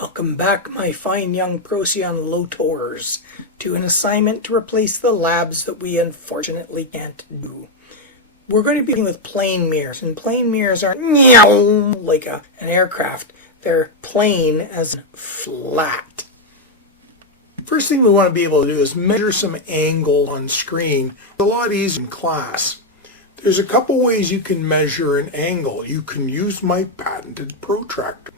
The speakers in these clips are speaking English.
Welcome back, my fine young Procyon Lotors, to an assignment to replace the labs that we unfortunately can't do. We're going to be beginning with plane mirrors, and plane mirrors aren't like an aircraft. They're plane as in flat. First thing we want to be able to do is measure some angle on screen. It's a lot easier in class. There's a couple ways you can measure an angle. You can use my patented protractor.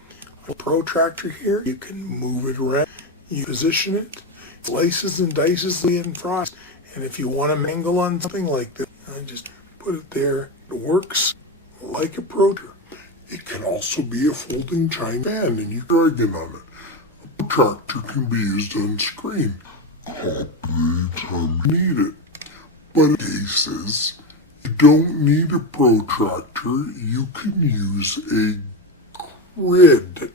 A protractor here, you can move it around, you position it, slices and dices in frost, and if you want to angle on something like this, I just put it there. It works like a protractor. It can also be a folding chime fan, and you can drag it on it. A protractor can be used on screen. Copy anytime you need it. But in cases, you don't need a protractor, you can use a grid.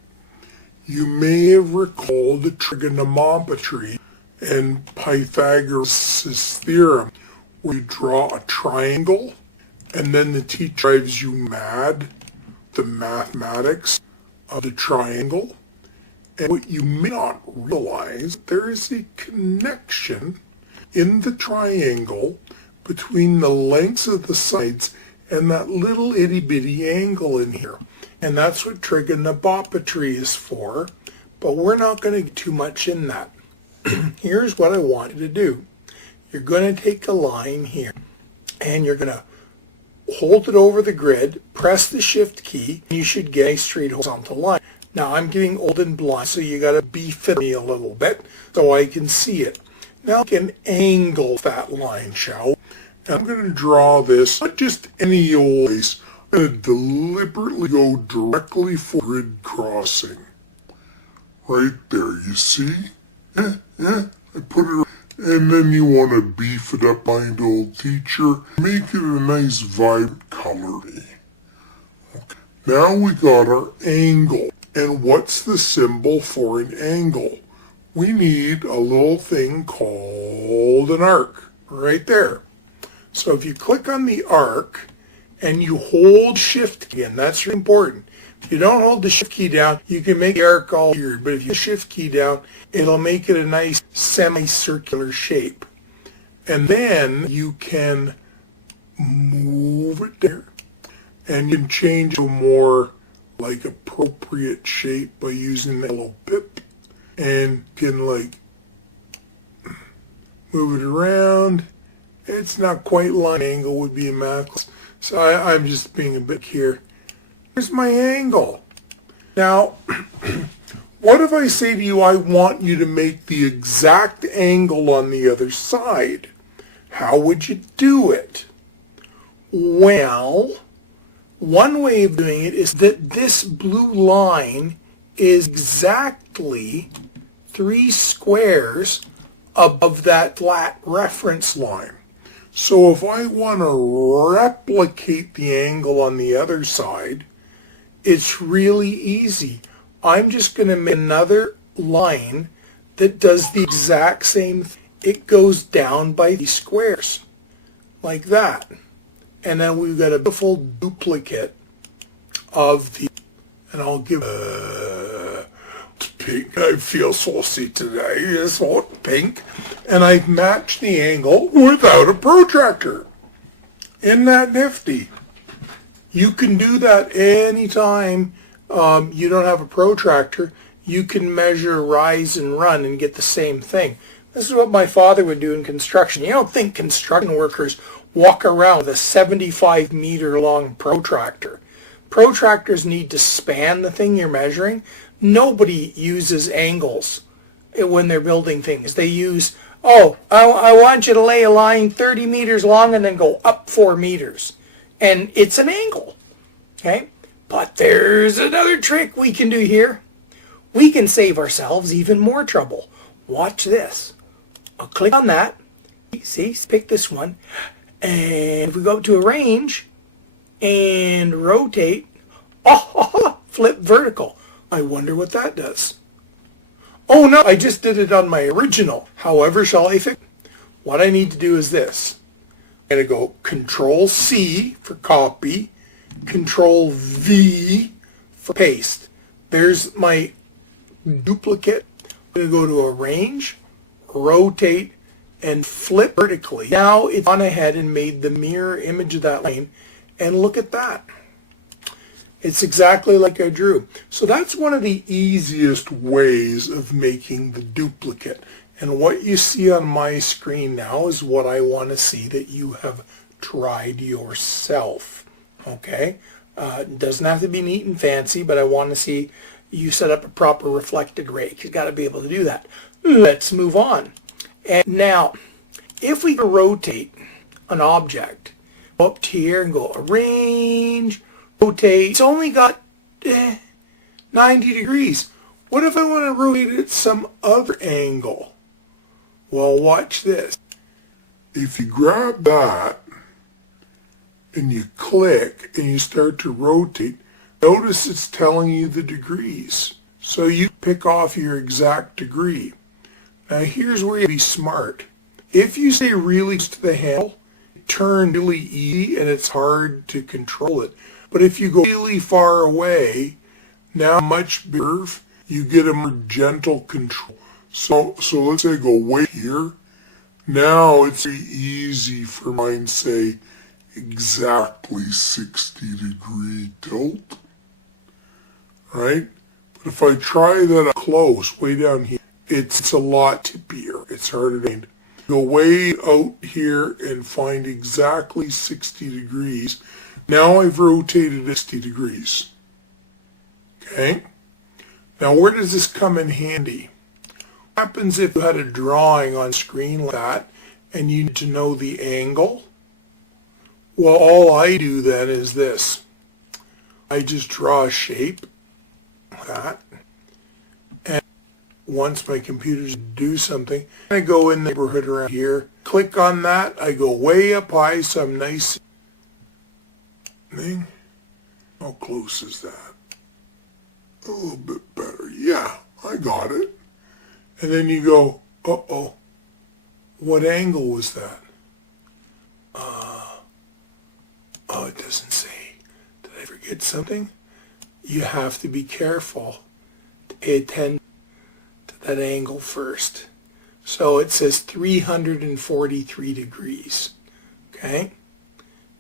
You may have recalled the trigonometry and Pythagoras' theorem, where you draw a triangle and then the teacher drives you mad, the mathematics of the triangle. And what you may not realize, there is a connection in the triangle between the lengths of the sides and that little itty-bitty angle in here. And that's what trigonometry is for, but we're not going to get too much in that. Here's what I want you to do. You're going to take a line here, and you're going to hold it over the grid, press the shift key, and you should get a straight horizontal line. Now I'm getting old and blind, so you got to beef it me a little bit so I can see it. Now I can angle that line, shall we? And I'm going to draw this, not just any old place. I'm going to deliberately go directly for grid crossing. Right there, you see? Yeah, I put it, and then you want to beef it up behind old teacher. Make it a nice vibrant color. Okay. Now we got our angle. And what's the symbol for an angle? We need a little thing called an arc, right there. So if you click on the arc, and you hold shift key, and that's really important. If you don't hold the shift key down, you can make the arc all weird, but if you shift key down, it'll make it a nice semicircular shape. And then you can move it there, and you can change to a more like appropriate shape by using that little bit, and can like move it around. It's not quite line angle would be a math class. So I'm just being a bit here. Here's my angle. Now, what if I say to you, I want you to make the exact angle on the other side? How would you do it? Well, one way of doing it is that this blue line is exactly 3 squares above that flat reference line. So if I want to replicate the angle on the other side, it's really easy. I'm just going to make another line that does the exact same thing. It goes down by these squares, like that. And then we've got a beautiful duplicate of the, and I'll give pink. I feel saucy today. It's all pink. And I've matched the angle without a protractor. Isn't that nifty? You can do that anytime you don't have a protractor. You can measure rise and run and get the same thing. This is what my father would do in construction. You don't think construction workers walk around with a 75-meter long protractor. Protractors need to span the thing you're measuring. Nobody uses angles when they're building things. They use, I want you to lay a line 30 meters long and then go up 4 meters. And it's an angle. Okay? But there's another trick we can do here. We can save ourselves even more trouble. Watch this. I'll click on that. See, pick this one. And if we go to arrange and rotate, flip vertical. I wonder what that does. Oh no, I just did it on my original. However, shall I fix it? What I need to do is this. I'm going to go Control C for copy, Control V for paste. There's my duplicate. I'm going to go to Arrange, Rotate, and Flip vertically. Now it's gone ahead and made the mirror image of that line, and look at that. It's exactly like I drew. So that's one of the easiest ways of making the duplicate. And what you see on my screen now is what I want to see that you have tried yourself. Okay? It doesn't have to be neat and fancy, but I want to see you set up a proper reflected ray. You've got to be able to do that. Let's move on. And now, if we rotate an object, go up to here and go Arrange, Rotate. It's only got 90 degrees. What if I want to rotate it at some other angle? Well, watch this. If you grab that and you click and you start to rotate, notice it's telling you the degrees. So you pick off your exact degree. Now here's where you be smart. If you stay really close to the handle, it turns really easy and it's hard to control it. But if you go really far away, now much bigger, you get a more gentle control. So let's say I go way here. Now it's very easy for mine to say exactly 60-degree tilt. Right? But if I try that up close, way down here, it's a lot tippier. It's harder to find. Go way out here and find exactly 60 degrees. Now I've rotated 60 degrees. Okay? Now where does this come in handy? What happens if you had a drawing on screen like that and you need to know the angle? Well, all I do then is this. I just draw a shape like that. And once my computer's do something, I go in the neighborhood around here, click on that, I go way up high, so I'm nice. Thing. How close is that? A little bit better. Yeah, I got it. And then you go, uh-oh, what angle was that? Oh, it doesn't say. Did I forget something? You have to be careful to pay attention to that angle first. So it says 343 degrees. Okay?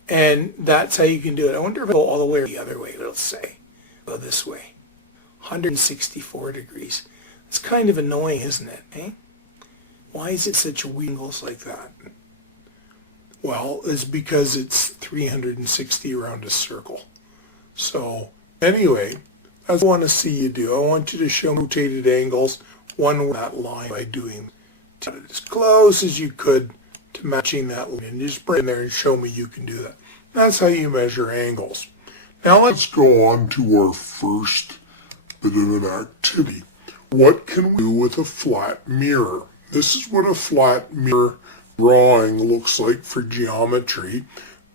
And that's how you can do it. I wonder if it'll go all the way or the other way. It'll say, go this way. 164 degrees. It's kind of annoying, isn't it? Eh? Why is it such angles like that? Well, it's because it's 360 around a circle. So, anyway, that's what I want to see you do. I want you to show rotated angles, one that line by doing it as close as you could to matching that line. And just bring it in there and show me you can do that. That's how you measure angles. Now let's go on to our first bit of an activity. What can we do with a flat mirror? This is what a flat mirror drawing looks like for geometry.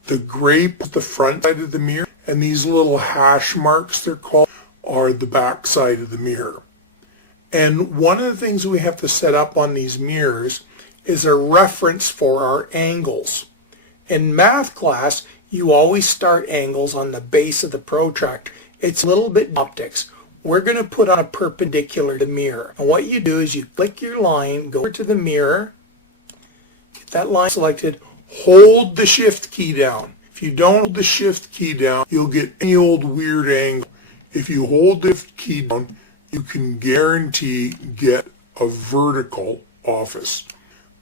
The grape is the front side of the mirror, and these little hash marks, they're called, are the back side of the mirror. And one of the things we have to set up on these mirrors is a reference for our angles. In math class, you always start angles on the base of the protractor. It's a little bit optics. We're going to put on a perpendicular to the mirror. And what you do is you click your line, go over to the mirror, get that line selected, hold the shift key down. If you don't hold the shift key down, you'll get any old weird angle. If you hold the shift key down, you can guarantee get a vertical office.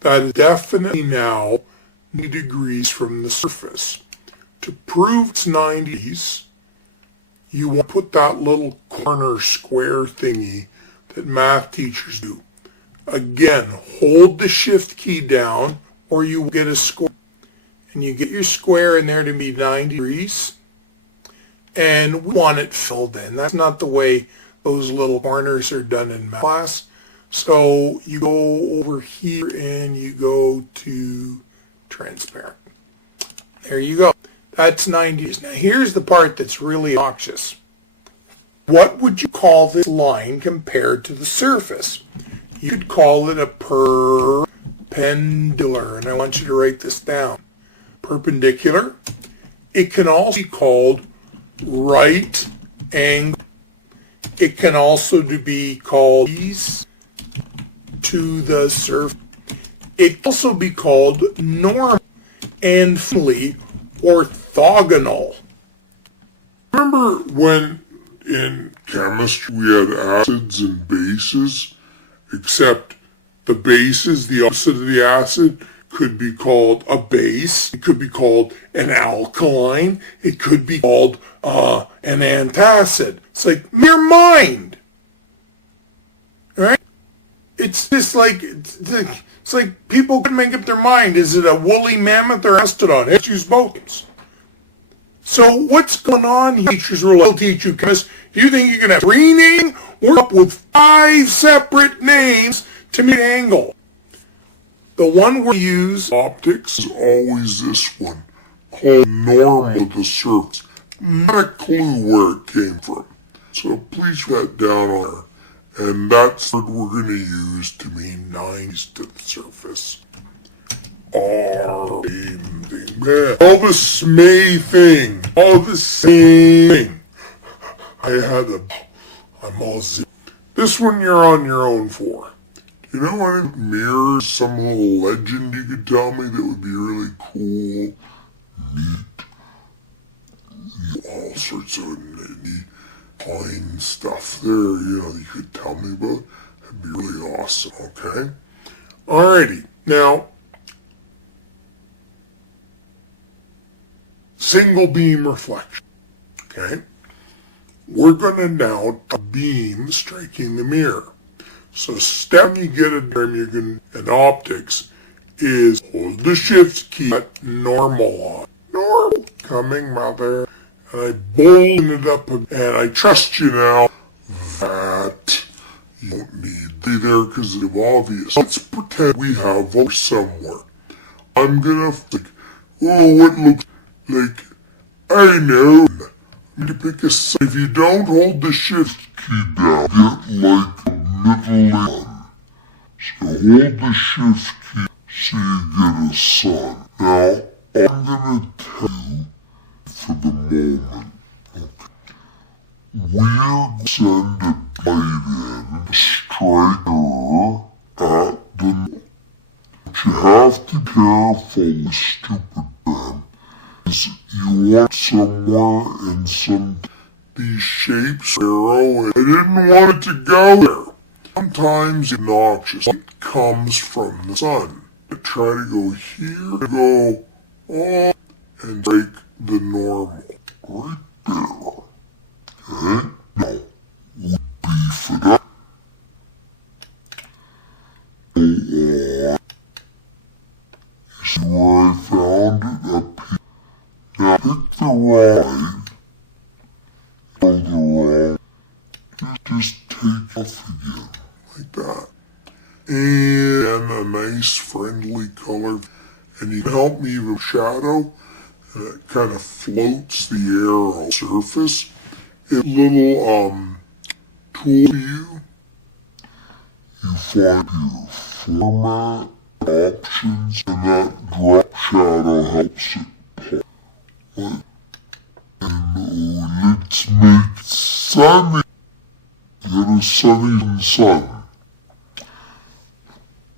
That is definitely now 90 degrees from the surface. To prove it's 90 degrees, you want to put that little corner square thingy that math teachers do. Again, hold the shift key down or you will get a square. And you get your square in there to be 90 degrees. And we want it filled in. That's not the way those little corners are done in math class. So you go over here and you go to transparent. There you go. That's 90 degrees. Now here's the part that's really obnoxious. What would you call this line compared to the surface? You could call it a perpendicular, and I want you to write this down. Perpendicular. It can also be called right angle. It can also be called ease to the surface. It can also be called normal and finally orthogonal. Remember when in chemistry we had acids and bases, except the bases, the opposite of the acid, could be called a base, it could be called an alkaline, it could be called an antacid. It's like your mind, right? It's just like it's like people can make up their mind. Is it a woolly mammoth or mastodon? Let's use both. So what's going on here? Teachers will teach you chemists. Do you think you can have 3 names? We're up with 5 separate names to meet an angle. The one we use optics is always this one, called normal to the surface. Not a clue where it came from. So please write that down on her. And that's what we're going to use to mean 90s to the surface. All the same thing. All the same thing. I'm all zip. This one you're on your own for. Do you know any mirrors, some little legend you could tell me that would be really cool, neat, all sorts of neat, fine stuff there, you could tell me about? That'd be really awesome, okay? Alrighty, now, single beam reflection, okay? We're gonna now a beam striking the mirror. So step you get a term you can in optics is hold the shift key at normal on. Normal coming, mother. And I bolden it up and I trust you now that you don't need to be there because it's obvious. Let's pretend we have over somewhere. I'm gonna think, oh, what looks like, I know. I'm gonna pick a side. If you don't hold the shift key down, get like a middle one. So hold the shift key so you get a sun. Now, I'm gonna tell you for the moment. Okay. We're send a blade in, a striker at the. But you have to be careful, stupid man. You want somewhere in some these shapes arrow and I didn't want it to go there. Sometimes it's obnoxious. It comes from the sun. I try to go here, go on, and break the normal. Right there. Okay? Now, we beef it up. Go on. You see where I found it? Up here. Now pick the right, or the wrong, just take off again, like that. And a nice friendly color, and you can help me with shadow, and it kind of floats the arrow surface. It's a little tool for you. You find your format, options, and that drop shadow helps it. And let's make sunny. Get a sunny sun.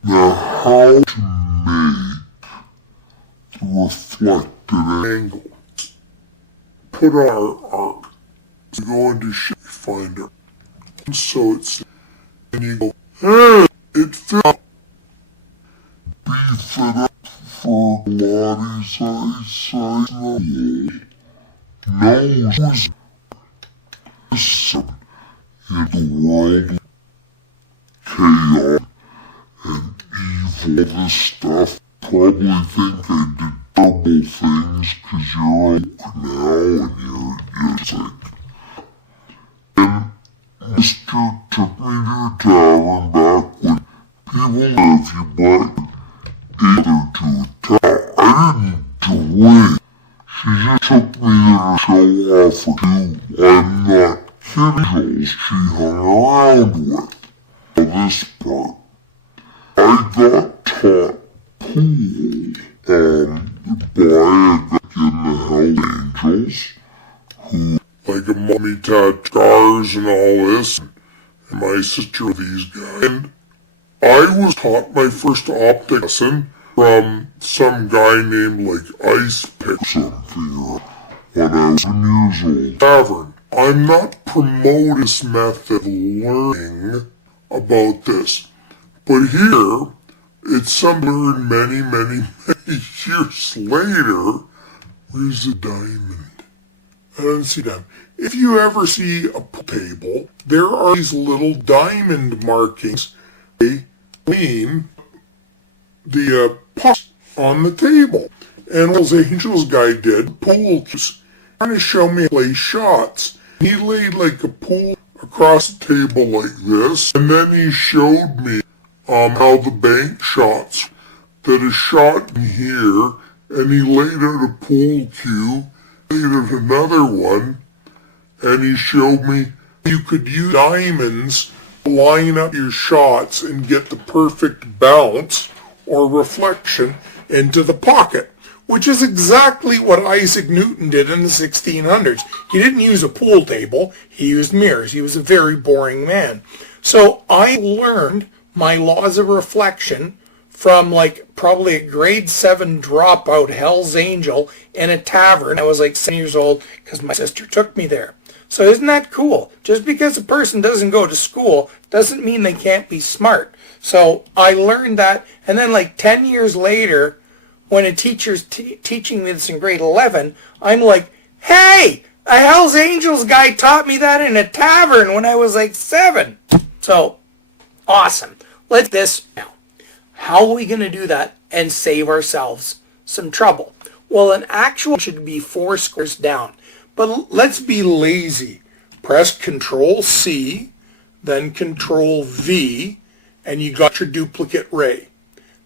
Now how to make the reflected angle. Put our arc. You go into shape finder. So it's and you go, hey, it fits. Beef it up. For body size, no. Nose in the world chaos and evil. This stuff probably think I did terrible things because you're old now and you're sick. And Mr. took me to a tavern back when people love you black. Either to attack. I didn't do it. She just took me there to show off for you. I'm not kidding. She hung around with. Now this part. I got taught pool by a guy in the Hells Angels who, like a mommy taught scars and all this, and my sister these guys. And I was taught my first optic lesson from some guy named like Ice Pick something when I was 7 years old. Tavern. I'm not promoting this method of learning about this, but here it's something I learned many years later. Where's the diamond? I don't see them. If you ever see a pool table, there are these little diamond markings between the pots on the table. And what Angel's guy did, pool cues, trying to show me how to play shots. He laid like a pool across the table like this, and then he showed me how the bank shots, that a shot in here, and he laid out a pool cue, laid out another one, and he showed me you could use diamonds to line up your shots and get the perfect bounce or reflection into the pocket, which is exactly what Isaac Newton did in the 1600s. He didn't use a pool table, he used mirrors. He was a very boring man. So I learned my laws of reflection from like probably a grade 7 dropout Hell's Angel in a tavern. I was like 7 years old because my sister took me there. So isn't that cool? Just because a person doesn't go to school doesn't mean they can't be smart. So I learned that, and then like 10 years later, when a teacher's teaching me this in grade 11, I'm like, hey, a Hell's Angels guy taught me that in a tavern when I was like 7. So, awesome. Let's do this now. How are we going to do that and save ourselves some trouble? Well, an actual should be 4 squares down. But let's be lazy. Press Control C, then Control V, and you got your duplicate ray.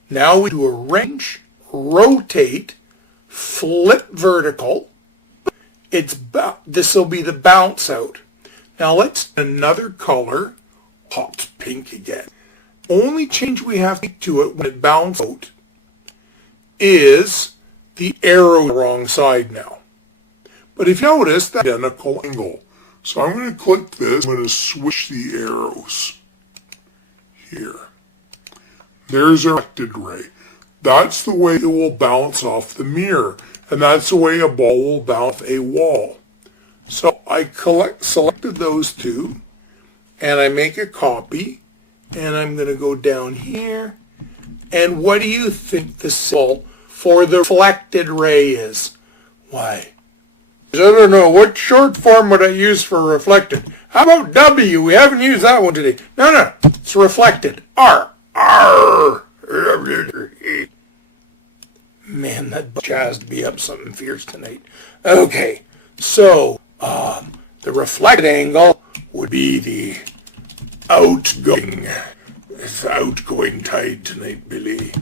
Now we do arrange, rotate, flip vertical. This will be the bounce out. Now let's another color. Oh, it's pink again. Only change we have to it when it bounces out is the arrow on the wrong side now. But if you notice, that's identical angle. So I'm going to click this. I'm going to switch the arrows here. There's our reflected ray. That's the way it will bounce off the mirror. And that's the way a ball will bounce a wall. So I selected those two. And I make a copy. And I'm going to go down here. And what do you think the symbol for the reflected ray is? Why? I don't know. What short form would I use for reflected? How about W? We haven't used that one today. No. It's reflected. R. R. Man, that jazzed me up something fierce tonight. Okay. So, the reflected angle would be the outgoing. It's outgoing tide tonight, Billy.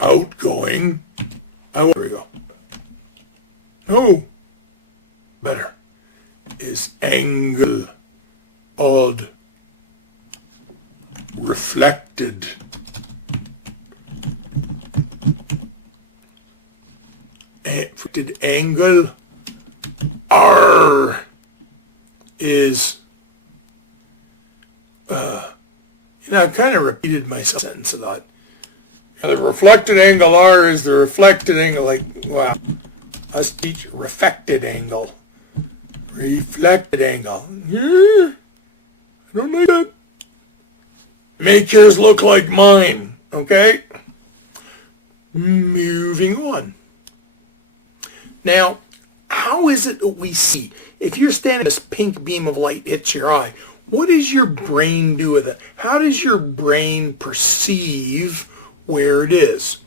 Outgoing. There we go. No. Better. Is angle odd reflected. Reflected angle R is I kind of repeated myself sentence a lot. The reflected angle R is the reflected angle, like, wow. Us teach reflected angle. Reflected angle. Yeah, I don't like that. Make yours look like mine, okay? Moving on. Now, how is it that we see? If you're standing, this pink beam of light hits your eye, what does your brain do with it? How does your brain perceive where it is?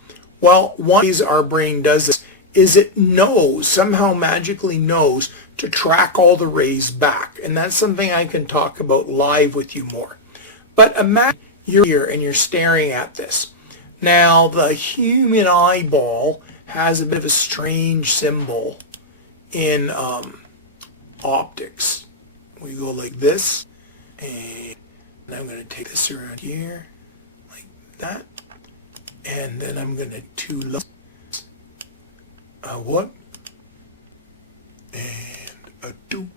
Well, one way our brain does this is it knows, somehow magically knows, to track all the rays back. And that's something I can talk about live with you more. But imagine you're here and you're staring at this. Now, the human eyeball has a bit of a strange symbol in optics. We go like this, and I'm going to take this around here, like that, and then I'm going to two lines, a one, and a two,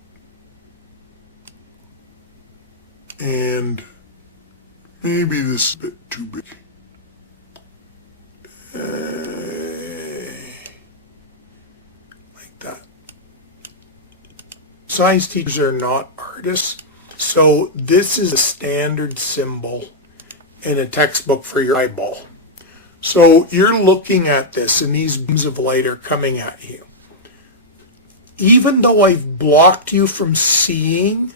And maybe this is a bit too big. Like that. Science teachers are not artists, so this is a standard symbol in a textbook for your eyeball. So you're looking at this and these beams of light are coming at you. Even though I've blocked you from seeing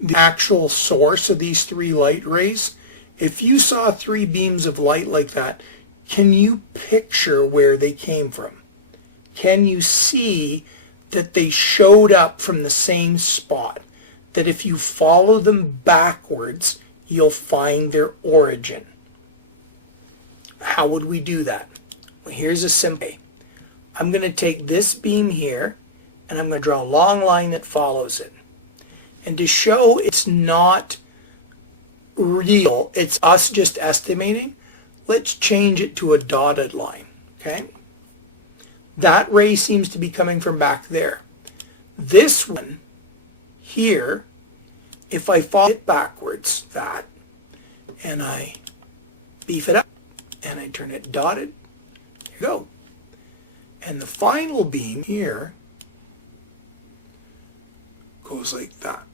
the actual source of these three light rays, if you saw three beams of light like that, can you picture where they came from? Can you see that they showed up from the same spot? That if you follow them backwards, you'll find their origin. How would we do that? Well, here's a simple way. I'm going to take this beam here, and I'm going to draw a long line that follows it. And to show it's not real, it's us just estimating, let's change it to a dotted line, okay? That ray seems to be coming from back there. This one here, if I follow it backwards, that, and I beef it up, and I turn it dotted, there you go. And the final beam here goes like that.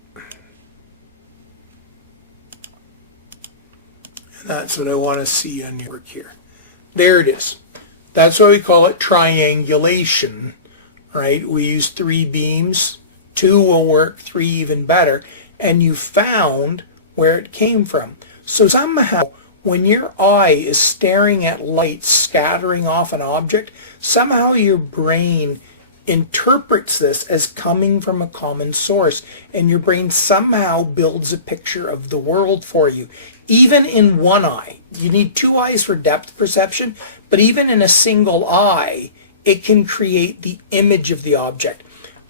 And that's what I want to see on your work here. There it is. That's why we call it triangulation, right? We use three beams. Two will work, three even better. And you found where it came from. So somehow, when your eye is staring at light scattering off an object, somehow your brain interprets this as coming from a common source, and your brain somehow builds a picture of the world for you. Even in one eye. You need two eyes for depth perception, but even in a single eye, it can create the image of the object.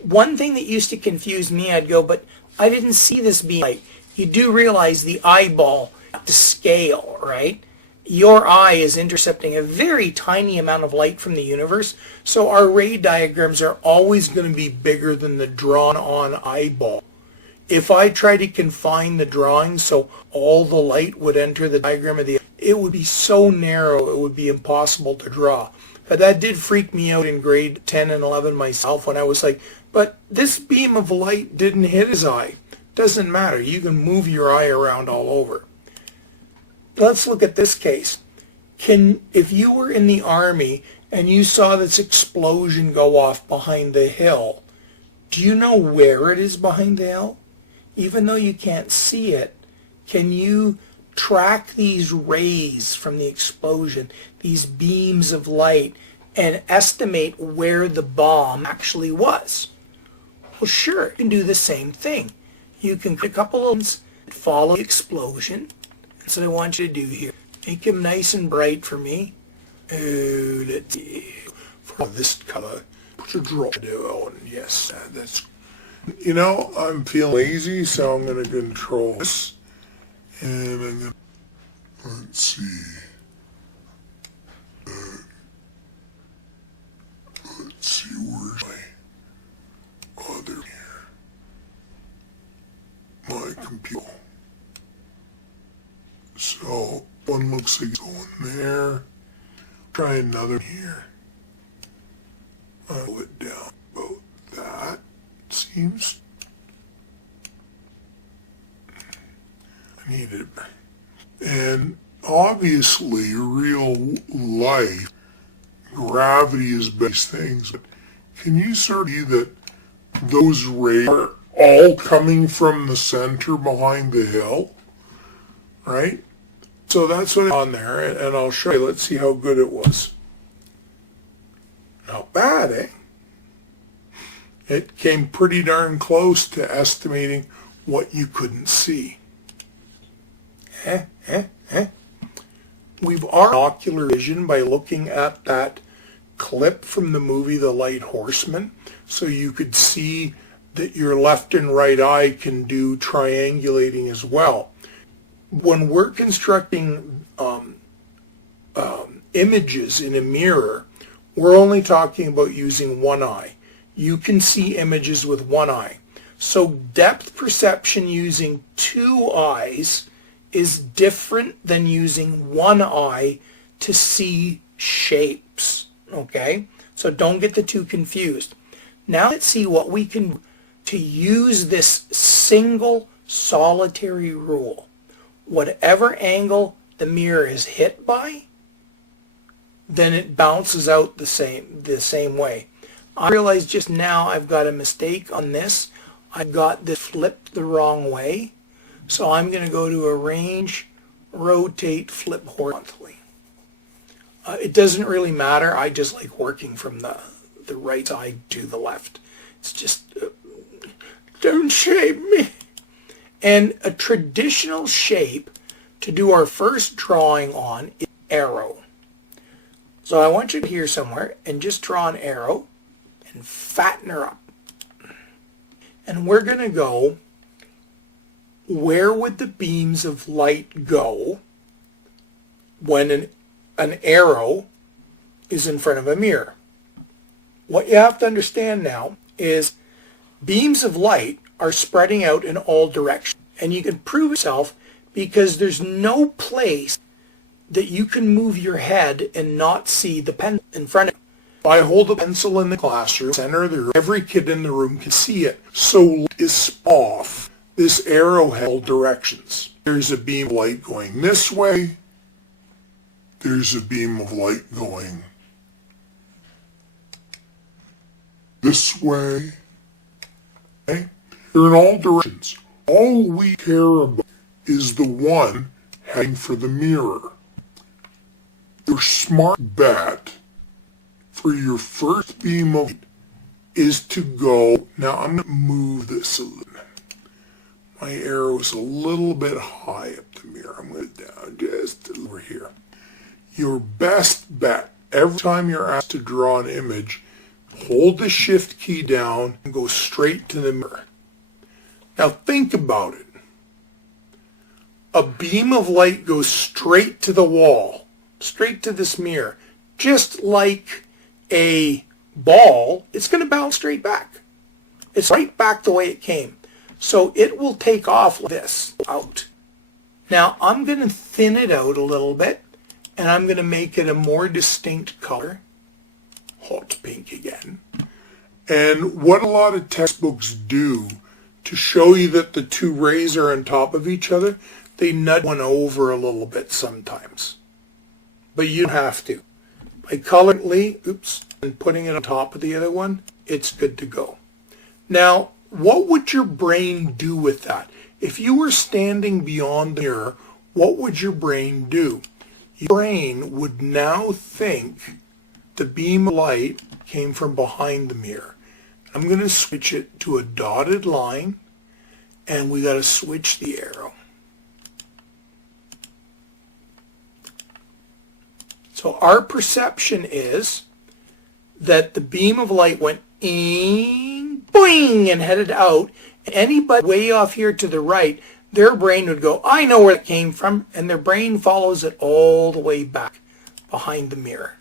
One thing that used to confuse me, I'd go, but I didn't see this beam light. You do realize the eyeball to scale, right? Your eye is intercepting a very tiny amount of light from the universe, so our ray diagrams are always going to be bigger than the drawn-on eyeball. If I try to confine the drawing so all the light would enter the diagram of the eye, it would be so narrow it would be impossible to draw. But that did freak me out in grade 10 and 11 myself when I was like, but this beam of light didn't hit his eye. Doesn't matter. You can move your eye around all over. Let's look at this case. If you were in the army and you saw this explosion go off behind the hill, do you know where it is behind the hill? Even though you can't see it, can you track these rays from the explosion, these beams of light, and estimate where the bomb actually was? Well, sure, you can do the same thing. You can pick a couple of ones that follow the explosion. That's what I want you to do here. Make them nice and bright for me. Oh, let's see. For this color, put a drop on. Yes, that's. You know, I'm feeling lazy, so I'm going to control this. And I'm going to, let's see. Let's see, where's my other here? My computer. So, one looks like it's going there. Try another here. I'll it down about that. Seems I need it. And obviously, real life, gravity is base things. But can you sort of see that those rays are all coming from the center behind the hill? Right? So that's what on there, and I'll show you. Let's see how good it was. Not bad, eh? It came pretty darn close to estimating what you couldn't see. We've ocular vision by looking at that clip from the movie The Light Horseman, so you could see that your left and right eye can do triangulating as well. When we're constructing images in a mirror, we're only talking about using one eye. You can see images with one eye. So depth perception using two eyes is different than using one eye to see shapes, okay? So don't get the two confused. Now let's see what we can do to use this single solitary rule. Whatever angle the mirror is hit by, then it bounces out the same way. I realized just now I've got a mistake on this. I got this flipped the wrong way. So I'm going to go to Arrange, Rotate, Flip Horizontally. It doesn't really matter. I just like working from the right side to the left. It's just, don't shape me. And a traditional shape to do our first drawing on is arrow. So I want you to here somewhere and just draw an arrow and fatten her up. And we're going to go, where would the beams of light go when an arrow is in front of a mirror? What you have to understand now is beams of light are spreading out in all directions. And you can prove yourself because there's no place that you can move your head and not see the pen in front of you. If I hold a pencil in the classroom, center of the room, every kid in the room can see it. So is off this arrow held directions. There's a beam of light going this way. There's a beam of light going this way. Okay? They're in all directions. All we care about is the one heading for the mirror. Your smart bet for your first beam of light is to go, now I'm going to move this a little. My arrow's a little bit high up the mirror. I'm going to down just over here. Your best bet, every time you're asked to draw an image, hold the shift key down and go straight to the mirror. Now think about it. A beam of light goes straight to the wall, straight to this mirror. Just like a ball, it's going to bounce straight back. It's right back the way it came. So it will take off like this, out. Now I'm going to thin it out a little bit, and I'm going to make it a more distinct color. Hot pink again. And what a lot of textbooks do to show you that the two rays are on top of each other, they nudge one over a little bit sometimes. But you don't have to. By coloring, and putting it on top of the other one, it's good to go. Now, what would your brain do with that? If you were standing beyond the mirror, what would your brain do? Your brain would now think the beam of light came from behind the mirror. I'm going to switch it to a dotted line, and we got to switch the arrow. So our perception is that the beam of light went in, boing, and headed out. Anybody way off here to the right, their brain would go, I know where it came from, and their brain follows it all the way back behind the mirror.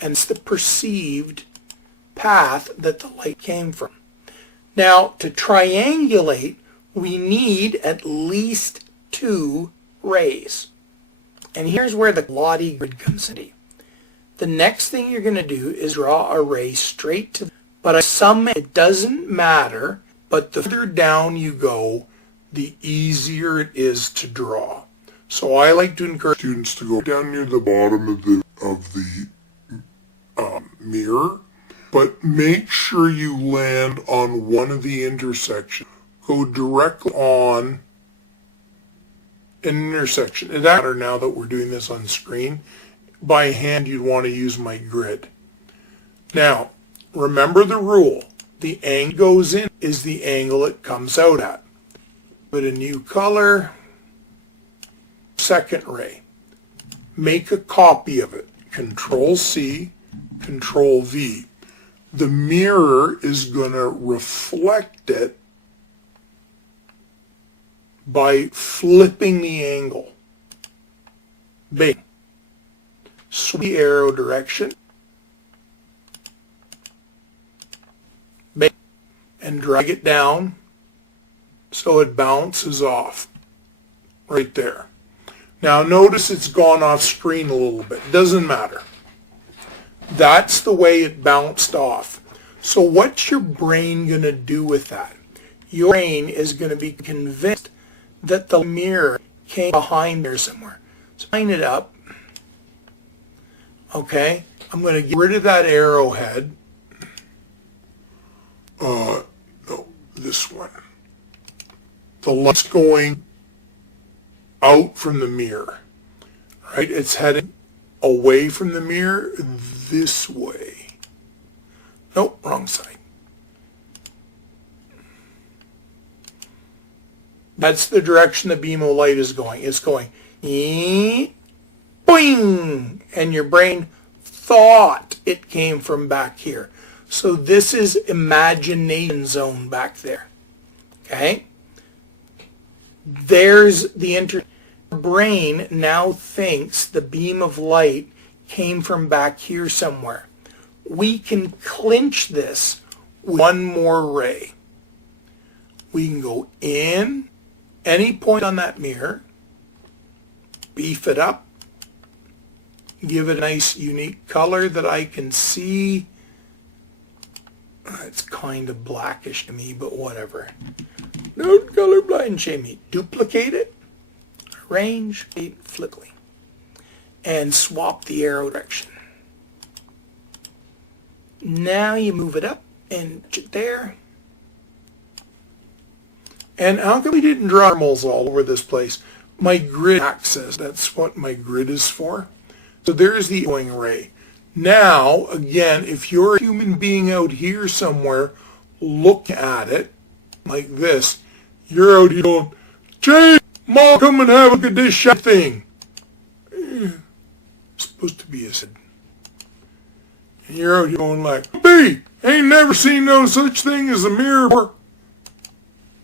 And it's the perceived path that the light came from. Now, to triangulate, we need at least 2 rays. And here's where the Lottie grid comes in. The next thing you're going to do is draw a ray straight to, but it doesn't matter, but the further down you go, the easier it is to draw. So I like to encourage students to go down near the bottom of the mirror, but make sure you land on one of the intersections. Go directly on an intersection. It doesn't matter now that we're doing this on screen. By hand, you'd want to use my grid. Now, remember the rule. The angle goes in is the angle it comes out at. Put a new color, second ray. Make a copy of it. Control C, Control V. The mirror is going to reflect it by flipping the angle. Bang. Switch the arrow direction. Bang. and drag it down so it bounces off right there. Now notice it's gone off screen a little bit. Doesn't matter. That's the way it bounced off. So what's your brain going to do with that? Your brain is going to be convinced that the mirror came behind there somewhere. So line it up. Okay, I'm going to get rid of that arrowhead. No, this one. The light's going out from the mirror, right? It's heading away from the mirror this way. Nope, wrong side. That's the direction the beam of light is going. It's going, boing, and your brain thought it came from back here. So this is imagination zone back there. Okay? There's the brain now thinks the beam of light came from back here somewhere. We can clinch this with one more ray. We can go in any point on that mirror, beef it up, give it a nice unique color that I can see. It's kind of blackish to me, but whatever. Don't colorblind shame me. Duplicate it, arrange, flickly, and swap the arrow direction. Now you move it up and put it there. And how come we didn't draw normals all over this place? My grid axis, that's what my grid is for. So there's the going ray. Now, again, if you're a human being out here somewhere, look at it like this. You're out here going, Jay, Mom, come and have a look at this shot thing. It's supposed to be a said. And you're out here going like, B, ain't never seen no such thing as a mirror before.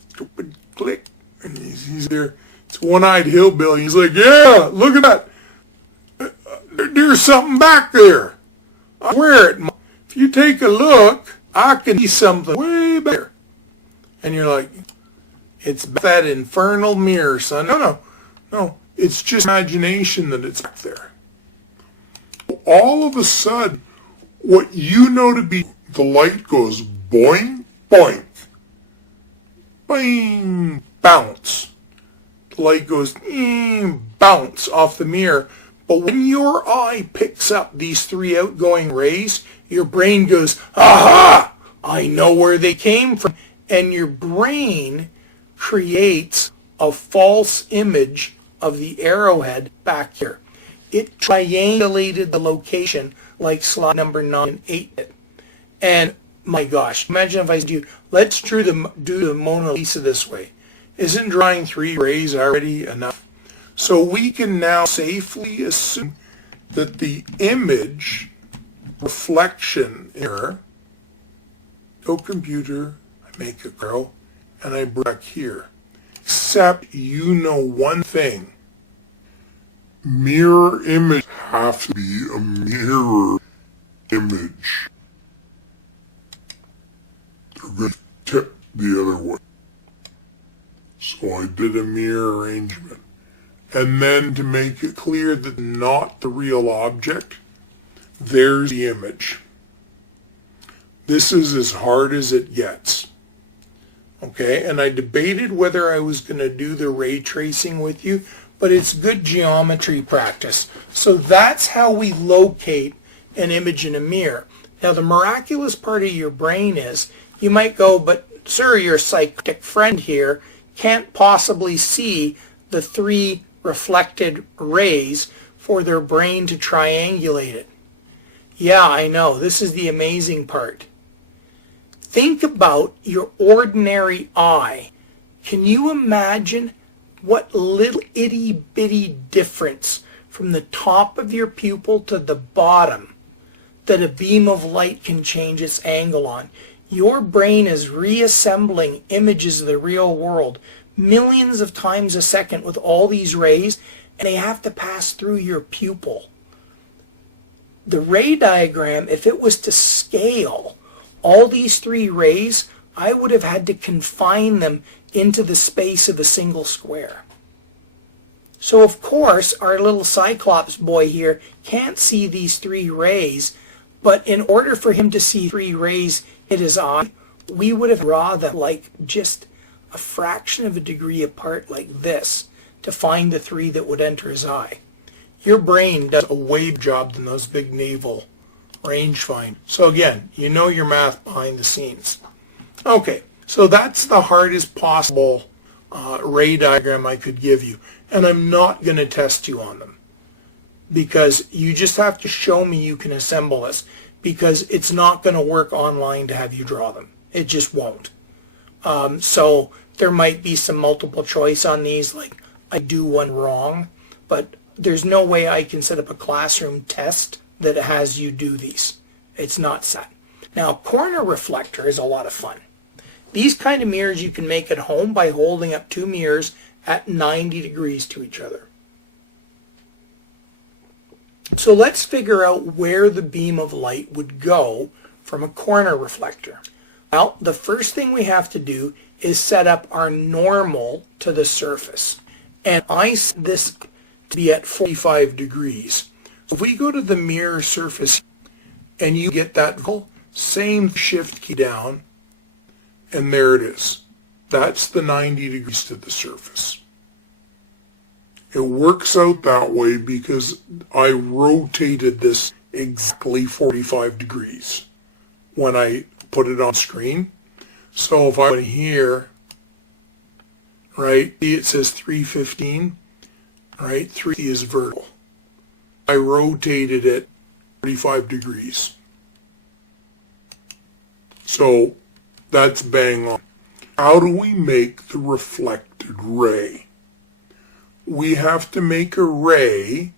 Stupid click. And he's there. It's one-eyed hillbilly. He's like, yeah, look at that. There's something back there. I swear it. If you take a look, I can see something way back there. And you're like, it's that infernal mirror, son. No. It's just imagination that it's back there. All of a sudden, what you know to be, the light goes boing, boink, boing, bounce. The light goes bounce off the mirror. But when your eye picks up these three outgoing rays, your brain goes, aha, I know where they came from. And your brain creates a false image of the arrowhead back here. It triangulated the location like slide number 9 and 8 did. And my gosh, imagine if I said to you, let's do the Mona Lisa this way. Isn't drawing 3 rays already enough? So we can now safely assume that the image reflection error, go computer, I make a arrow, and I bring back here. Except you know one thing. Mirror image have to be a mirror image. They're going to tip the other way. So I did a mirror arrangement. And then to make it clear that not the real object, there's the image. This is as hard as it gets. Okay, and I debated whether I was going to do the ray tracing with you, but it's good geometry practice. So that's how we locate an image in a mirror. Now the miraculous part of your brain is, you might go, but sir, your psychic friend here can't possibly see the 3 reflected rays for their brain to triangulate it. Yeah, I know. This is the amazing part. Think about your ordinary eye. Can you imagine what little itty bitty difference from the top of your pupil to the bottom that a beam of light can change its angle on? Your brain is reassembling images of the real world millions of times a second with all these rays, and they have to pass through your pupil. The ray diagram, if it was to scale all these 3 rays, I would have had to confine them into the space of a single square. So of course, our little Cyclops boy here can't see these three rays, but in order for him to see three rays hit his eye, we would have drawn them like just a fraction of a degree apart like this to find the three that would enter his eye. Your brain does a way better job than those big naval rangefinder. So again, you know your math behind the scenes. Okay, so that's the hardest possible ray diagram I could give you. And I'm not going to test you on them, because you just have to show me you can assemble this, because it's not going to work online to have you draw them. It just won't. So there might be some multiple choice on these, like I do one wrong, but there's no way I can set up a classroom test that has you do these. It's not set. Now, corner reflector is a lot of fun. These kind of mirrors you can make at home by holding up two mirrors at 90 degrees to each other. So let's figure out where the beam of light would go from a corner reflector. Well, the first thing we have to do is set up our normal to the surface. And I set this to be at 45 degrees. So if we go to the mirror surface and you get that same shift key down, and there it is. That's the 90 degrees to the surface. It works out that way because I rotated this exactly 45 degrees when I put it on screen. So if I went here, right, see it says 315, right, 3 is vertical. I rotated it 45 degrees. So that's bang on. How do we make the reflected ray? We have to make a ray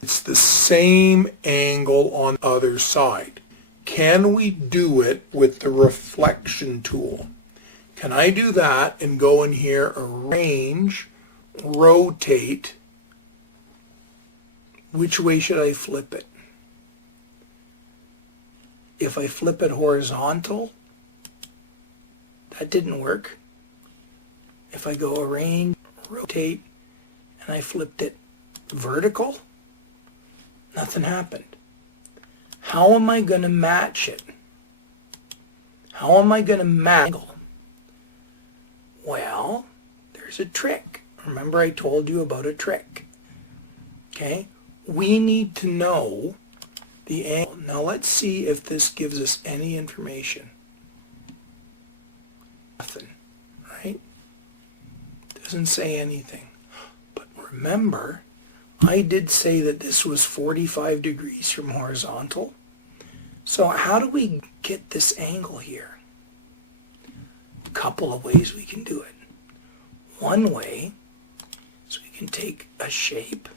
that's the same angle on the other side. Can we do it with the reflection tool? Can I do that and go in here, arrange, rotate? Which way should I flip it? If I flip it horizontal, that didn't work. If I go arrange, rotate, and I flipped it vertical, nothing happened. How am I going to match it? How am I going to match it? Well, there's a trick. Remember I told you about a trick. Okay? We need to know the angle. Now let's see if this gives us any information. Nothing, right? Doesn't say anything. But remember, I did say that this was 45 degrees from horizontal. So how do we get this angle here? A couple of ways we can do it. One way is we can take a shape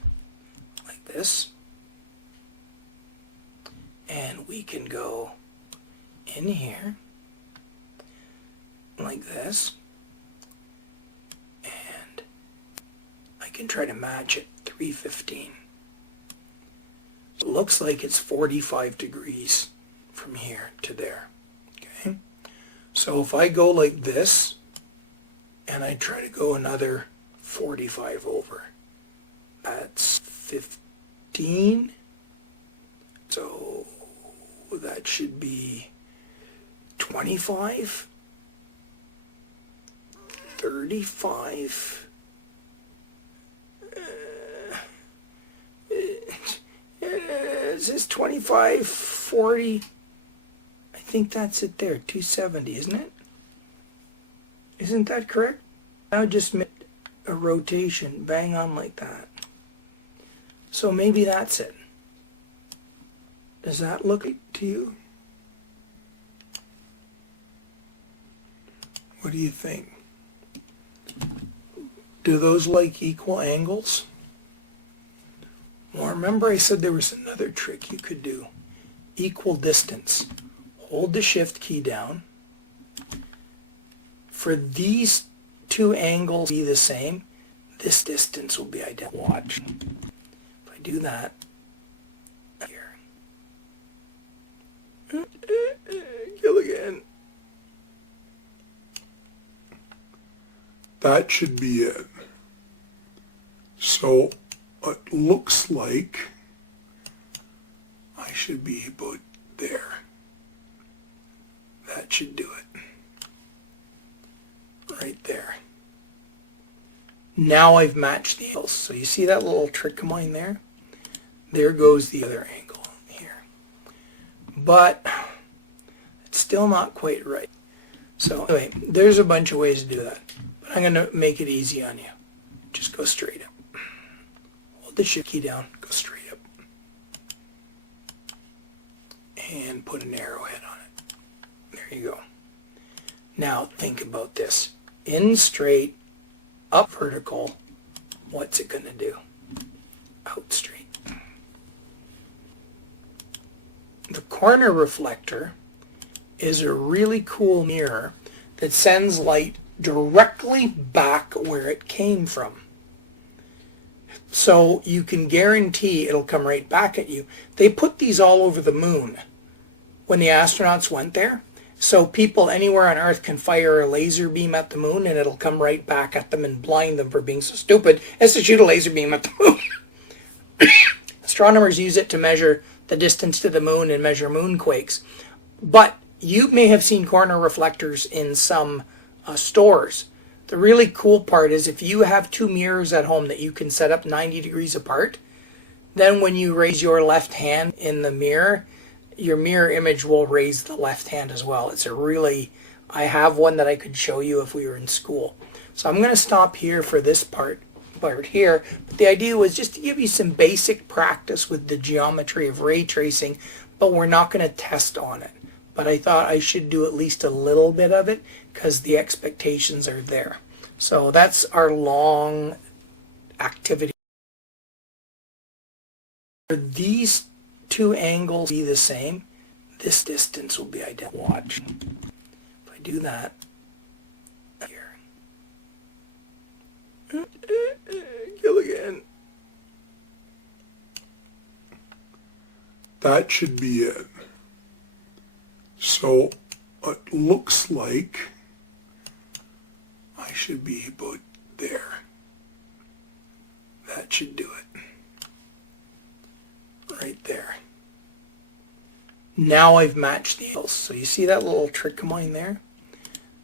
like this, and we can go in here like this, and I can try to match it 315. So it looks like it's 45 degrees from here to there. Okay, so if I go like this and I try to go another 45 over, that's 15. So that should be 25, 35. Is this 25, 40? I think that's it there, 270, isn't it? Isn't that correct? I just made a rotation, bang on like that. So maybe that's it. Does that look right to you? What do you think? Do those like equal angles? Well, remember I said there was another trick you could do. Equal distance. Hold the shift key down. For these two angles to be the same, this distance will be identical. Watch. If I do that, here. Kill again. That should be it. So it looks like I should be about there. That should do it. Right there. Now I've matched the angles. So you see that little trick of mine there? There goes the other angle here. But it's still not quite right. So anyway, there's a bunch of ways to do that. But I'm going to make it easy on you. Just go straight up. Hold the shift key down, go straight up. And put an arrowhead on it. There you go. Now think about this. In straight, up vertical, what's it going to do? Out straight. The corner reflector is a really cool mirror that sends light directly back where it came from. So you can guarantee it'll come right back at you. They put these all over the moon when the astronauts went there. So people anywhere on Earth can fire a laser beam at the moon and it'll come right back at them and blind them for being so stupid as to shoot a laser beam at the moon. Astronomers use it to measure the distance to the moon and measure moonquakes. But you may have seen corner reflectors in some stores. The really cool part is if you have two mirrors at home that you can set up 90 degrees apart, then when you raise your left hand in the mirror, your mirror image will raise the left hand as well. It's a really, I have one that I could show you if we were in school. So I'm going to stop here for this part here. But the idea was just to give you some basic practice with the geometry of ray tracing, but we're not going to test on it. But I thought I should do at least a little bit of it because the expectations are there. So that's our long activity. For these two angles be the same, this distance will be identical. Watch. If I do that here. Kill again. That should be it. So it looks like I should be about there. That should do it. Right there. Now I've matched the angles. So you see that little trick of mine there?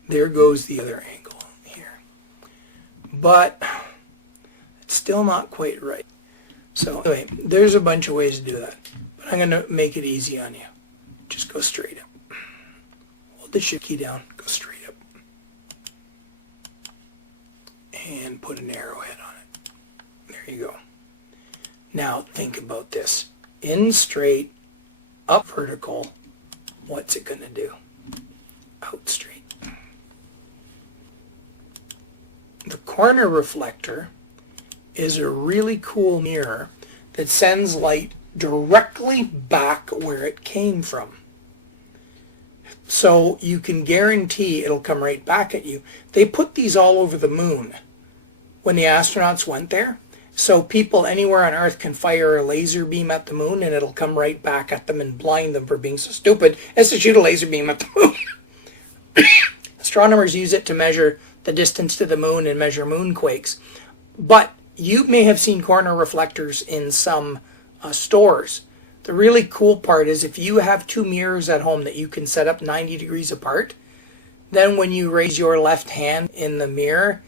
There goes the other angle here. But it's still not quite right. So anyway, there's a bunch of ways to do that. But I'm going to make it easy on you. Just go straight up. Hold the shift key down, go straight up. And put an arrowhead on it. There you go. Now think about this. In straight, up vertical, what's it going to do? Out straight. The corner reflector is a really cool mirror that sends light directly back where it came from. So you can guarantee it'll come right back at you. They put these all over the moon when the astronauts went there. So people anywhere on Earth can fire a laser beam at the moon and it'll come right back at them and blind them for being so stupid as to shoot a laser beam at the moon. Astronomers use it to measure the distance to the moon and measure moonquakes. But you may have seen corner reflectors in some stores. The really cool part is if you have two mirrors at home that you can set up 90 degrees apart, then when you raise your left hand in the mirror,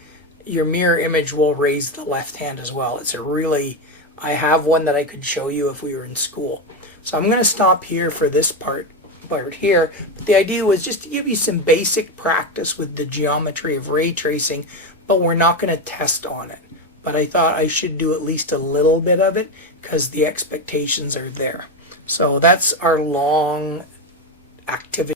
your mirror image will raise the left hand as well. It's a really, I have one that I could show you if we were in school. So I'm going to stop here for this part here. But the idea was just to give you some basic practice with the geometry of ray tracing, but we're not going to test on it. But I thought I should do at least a little bit of it because the expectations are there. So that's our long activity.